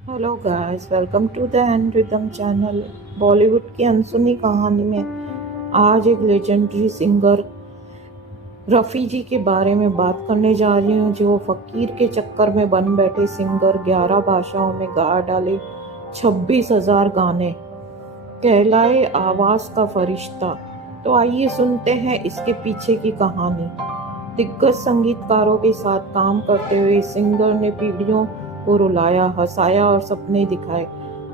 Hello guys, welcome to the end rhythm channel. Bollywood की अनसुनी कहानी में आज एक लेजेंडरी सिंगर रफ़ी जी के बारे में बात करने जा रही हूँ, जो फ़कीर के चक्कर में बन बैठे सिंगर 11 भाषाओं में गा डाले 26,000 गाने, कहलाए आवाज़ का फरिश्ता। तो आइए सुनते हैं इसके पीछे की कहानी। दिग्गज संगीतकारों के साथ काम करते हुए इस सिंगर ने पीढ़ियों को रुलाया, हंसाया और सपने दिखाए।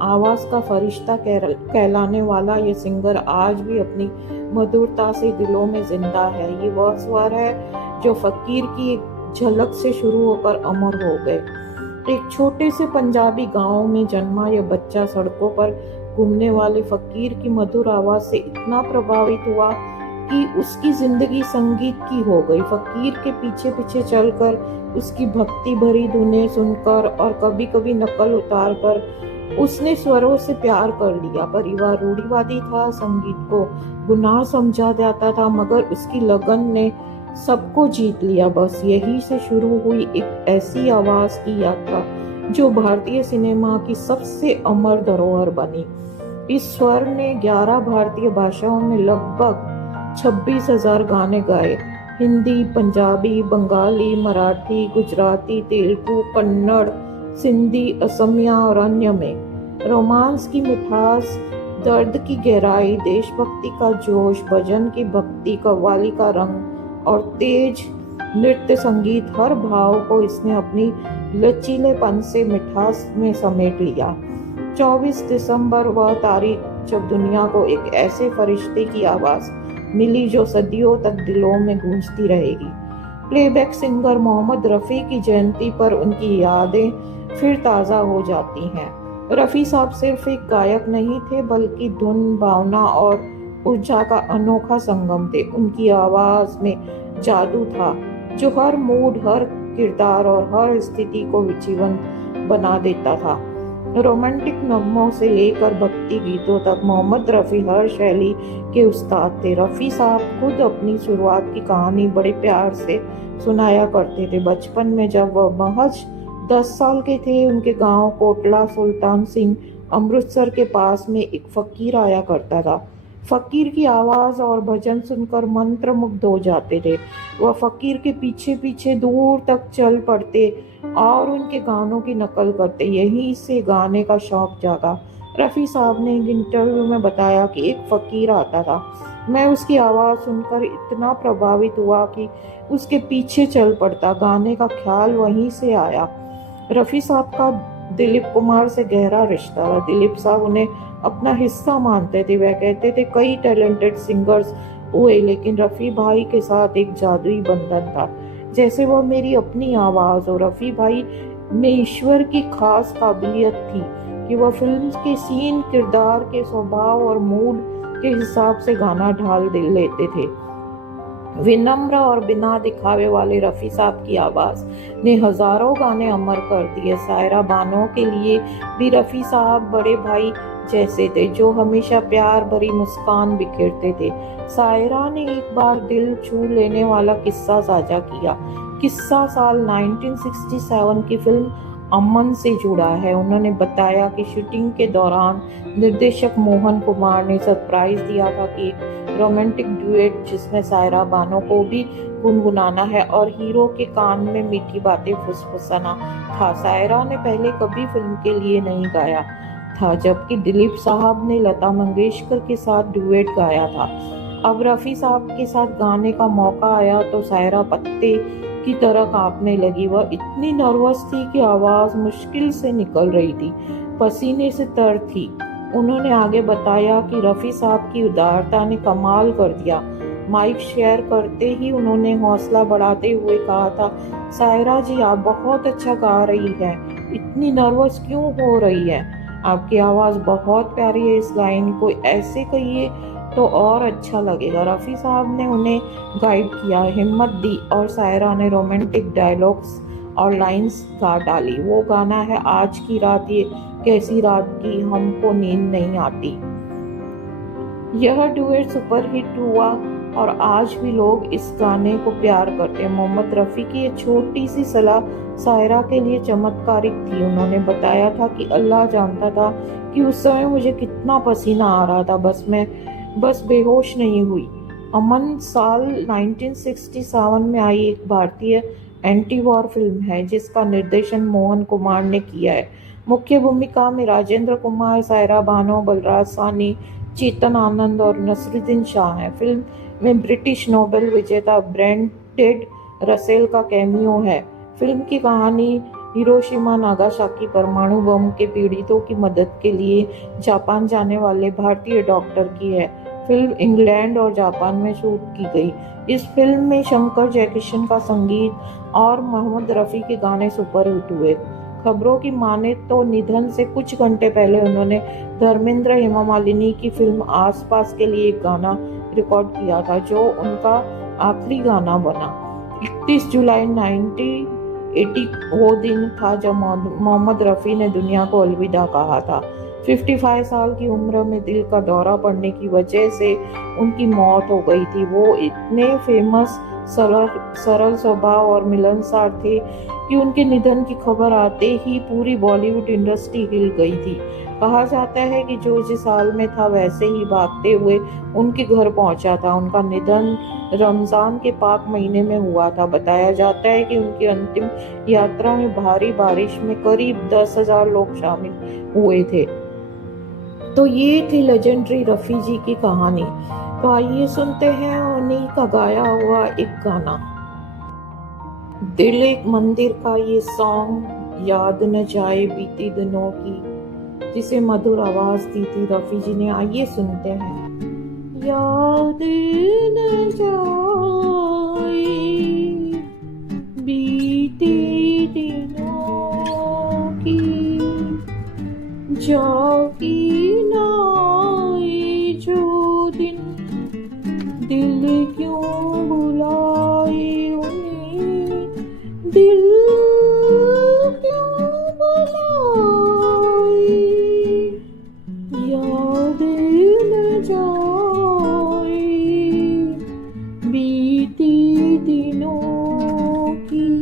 आवाज़ का फरिश्ता कहलाने वाला ये सिंगर आज भी अपनी मधुरता से दिलों में जिंदा है। ये वह स्वर है जो फकीर की एक झलक से शुरू होकर अमर हो गए। एक छोटे से पंजाबी गांव में जन्मा यह बच्चा सड़कों पर घूमने वाले फकीर की मधुर आवाज़ से इतना प्रभावित हुआ कि उसकी जिंदगी संगीत की हो गई। फकीर के पीछे पीछे चलकर, उसकी भक्ति भरी धुनें सुनकर और कभी कभी नकल उतार कर उसने स्वरों से प्यार कर लिया। परिवार रूढ़िवादी था, संगीत को गुनाह समझा जाता था, मगर उसकी लगन ने सबको जीत लिया। बस यही से शुरू हुई एक ऐसी आवाज की यात्रा जो भारतीय सिनेमा की सबसे अमर धरोहर बनी। इस स्वर ने 11 भारतीय भाषाओं में लगभग 26,000 गाने गाए। हिंदी, पंजाबी, बंगाली, मराठी, गुजराती, तेलुगु, कन्नड़, सिंधी, असमिया और अन्य में। रोमांस की मिठास, दर्द की गहराई, देशभक्ति का जोश, भजन की भक्ति, कव्वाली का रंग और तेज नृत्य संगीत, हर भाव को इसने अपनी लचीलेपन से मिठास में समेट लिया। 24 दिसंबर वह तारीख जब दुनिया को एक ऐसे फरिश्ते की आवाज़ मिली जो सदियों तक दिलों में गूंजती रहेगी। प्लेबैक सिंगर मोहम्मद रफ़ी की जयंती पर उनकी यादें फिर ताज़ा हो जाती हैं। रफ़ी साहब सिर्फ एक गायक नहीं थे, बल्कि धुन, भावना और ऊर्जा का अनोखा संगम थे। उनकी आवाज़ में जादू था जो हर मूड, हर किरदार और हर स्थिति को जीवंत बना देता था। रोमांटिक नगमों से लेकर भक्ति गीतों तक मोहम्मद रफ़ी हर शैली के उस्ताद थे। रफ़ी साहब खुद अपनी शुरुआत की कहानी बड़े प्यार से सुनाया करते थे। बचपन में जब वह महज 10 साल के थे, उनके गांव कोटला सुल्तान सिंह अमृतसर के पास में एक फकीर आया करता था। फकीर की आवाज़ और भजन सुनकर मंत्रमुग्ध हो जाते थे। वह फकीर के पीछे पीछे दूर तक चल पड़ते और उनके गानों की नकल करते। यहीं से गाने का शौक जागा। रफ़ी साहब ने एक इंटरव्यू में बताया कि एक फकीर आता था, मैं उसकी आवाज़ सुनकर इतना प्रभावित हुआ कि उसके पीछे चल पड़ता। गाने का ख्याल वहीं से आया। रफ़ी साहब का दिलीप कुमार से गहरा रिश्ता था। दिलीप साहब उन्हें अपना हिस्सा मानते थे। वह कहते थे कई टैलेंटेड सिंगर्स हुए, लेकिन रफ़ी भाई के साथ एक जादुई बंधन था, जैसे वह मेरी अपनी आवाज़। और रफ़ी भाई में ईश्वर की खास काबिलियत थी कि वह फिल्म के सीन, किरदार के स्वभाव और मूड के हिसाब से गाना ढाल लेते थे। विनम्र और बिना दिखावे वाले रफ़ी साहब की आवाज़ ने हजारों गाने अमर कर दिए। सायरा बानो के लिए भी रफ़ी साहब बड़े भाई जैसे थे, जो हमेशा प्यार भरी मुस्कान बिखेरते थे। सायरा ने एक बार दिल छू लेने वाला किस्सा साझा किया। किस्सा साल 1967 की फिल्म अमन से जुड़ा है। उन्होंने बताया कि शूटिंग के दौरान निर्देशक मोहन कुमार ने सरप्राइज दिया था कि एक रोमांटिक डुएट जिसमें सायरा बानो को भी गुनगुनाना है और हीरो के कान में मीठी बातें फुसफुसाना था। सायरा ने पहले कभी फिल्म के लिए नहीं गाया था, जबकि दिलीप साहब ने लता मंगेशकर के साथ डुएट गाया था। अब रफ़ी साहब के साथ गाने का मौका आया तो सायरा पत्ते की तरह कांपने लगी। वह इतनी नर्वस थी कि आवाज़ मुश्किल से निकल रही थी, पसीने से तर थी। उन्होंने आगे बताया कि रफ़ी साहब की उदारता ने कमाल कर दिया। माइक शेयर करते ही उन्होंने हौसला बढ़ाते हुए कहा था, सायरा जी आप बहुत अच्छा गा रही हैं, इतनी नर्वस क्यों हो रही है? आपकी आवाज़ बहुत प्यारी है, इस लाइन को ऐसे कहिए तो और अच्छा लगेगा। रफ़ी साहब ने उन्हें गाइड किया, हिम्मत दी और सायरा ने रोमांटिक डायलॉग्स और लाइंस गा डाली। वो गाना है आज की रात ये कैसी रात की हमको नींद नहीं आती। यह डुएट सुपरहिट हुआ और आज भी लोग इस गाने को प्यार करते हैं। मोहम्मद रफ़ी की ये छोटी सी सलाह सायरा के लिए चमत्कारिक थी। उन्होंने बताया था कि अल्लाह जानता था कि उस समय मुझे कितना पसीना आ रहा था, बस बेहोश नहीं हुई। अमन साल 1967 में आई एक भारतीय एंटी वॉर फिल्म है जिसका निर्देशन मोहन कुमार ने किया है। मुख्य भूमिका में राजेंद्र कुमार, सायरा बानो, बलराज साहनी, चेतन आनंद और नसरुद्दीन शाह हैं। फिल्म में ब्रिटिश नोबेल विजेता ब्रेंडेन रसेल का कैमियो है। फिल्म की कहानी हिरोशिमा नागासाकी परमाणु बम के पीड़ितों की मदद के लिए जापान जाने वाले भारतीय डॉक्टर की है। फिल्म इंग्लैंड और जापान में शूट की गई। इस फिल्म में शंकर जयकिशन का संगीत और मोहम्मद रफ़ी के गाने सुपरहिट हुए। खबरों की माने तो निधन से कुछ घंटे पहले उन्होंने धर्मेंद्र हेमा मालिनी की फिल्म आसपास के लिए एक गाना रिकॉर्ड किया था जो उनका आखिरी गाना बना। 31 जुलाई 1980 वो दिन था जब मोहम्मद रफ़ी ने दुनिया को अलविदा कहा था। 55 साल की उम्र में दिल का दौरा पड़ने की वजह से उनकी मौत हो गई थी। वो इतने फेमस, सरल स्वभाव और मिलनसार थे कि उनके निधन की खबर आते ही पूरी बॉलीवुड इंडस्ट्री हिल गई थी। कहा जाता है कि जो जिस हाल में था वैसे ही भागते हुए उनके घर पहुंचा था। उनका निधन रमजान के पाक महीने में हुआ था। बताया जाता है कि उनकी अंतिम यात्रा में भारी बारिश में करीब 10,000 लोग शामिल हुए थे। तो ये थी लेजेंडरी रफ़ी जी की कहानी। तो आइए सुनते हैं उन्हीं का गाया हुआ एक गाना, दिल एक मंदिर का ये सॉन्ग, याद न जाए बीती दिनों की, जिसे मधुर आवाज दी थी रफ़ी जी ने। आइए सुनते हैं। याद न जाए बीते दिनों की, जागी नाए जो दिन, दिल क्यों बुलाए उन्हें, दिल क्यों बुलाए, याद न जाए बीते दिनों की,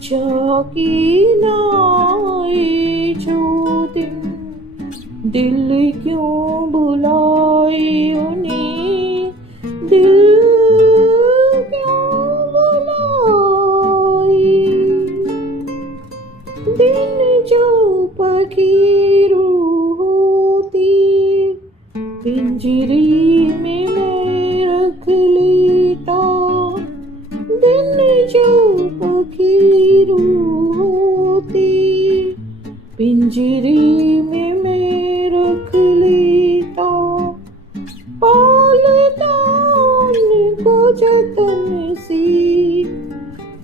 जागी नाए जो दिन, दिल क्यों बुलाए उन्हें, दिल क्यों बुलाए, दिन जो पखीरू होती, पिंजरी में मैं रख लेता, दिन जो पखीरू होती, पिंजरी में मैं रख लेता, पालता उनको जतन से,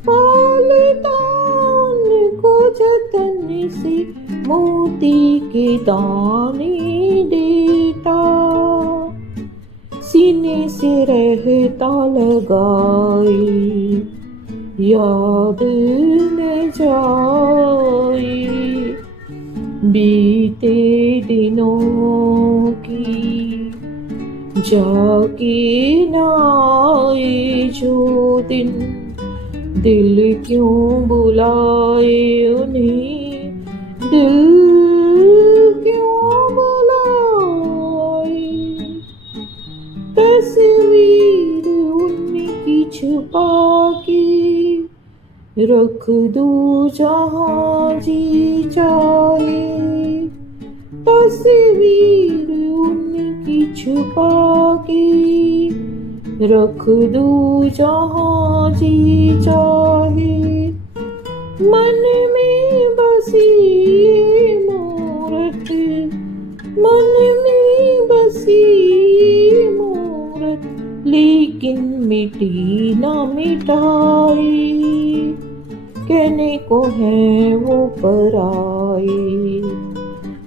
पालता उनको जतन से, मोती के दाने देता, सीने से रहता लगाए, याद न जाए बीते दिनों की, जाके नाए जो दिन, दिल क्यों बुलाए उन्हें, दिल क्यों बुलाए, तस्वीर उनकी छुपा के रख दूं जहाँ जी चाहे, तस्वीर उनकी छुपा के रख दूं जहाँ जी चाहे, मन में बसी मूरत, मन में बसी मूरत, लेकिन मिटी ना मिटाए, कहने को है वो पराए,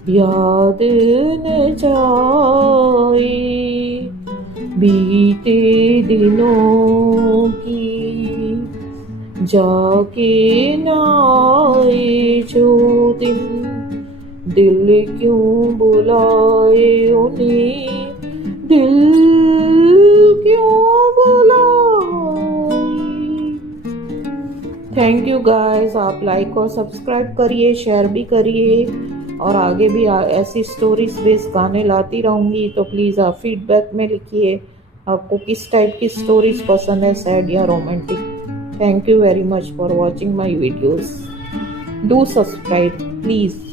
याद न जाए बीते दिनों की, जाके नाए जो दिन, दिल क्यों बुलाए उन्हें, दिल क्यों थैंक यू गाइस, आप लाइक और सब्सक्राइब करिए, शेयर भी करिए और आगे भी ऐसी स्टोरीज बेस्ड गाने लाती रहूँगी। तो प्लीज़ आप फीडबैक में लिखिए आपको किस टाइप की स्टोरीज पसंद है, सैड या romantic. Thank you very much for watching my videos. Do subscribe please.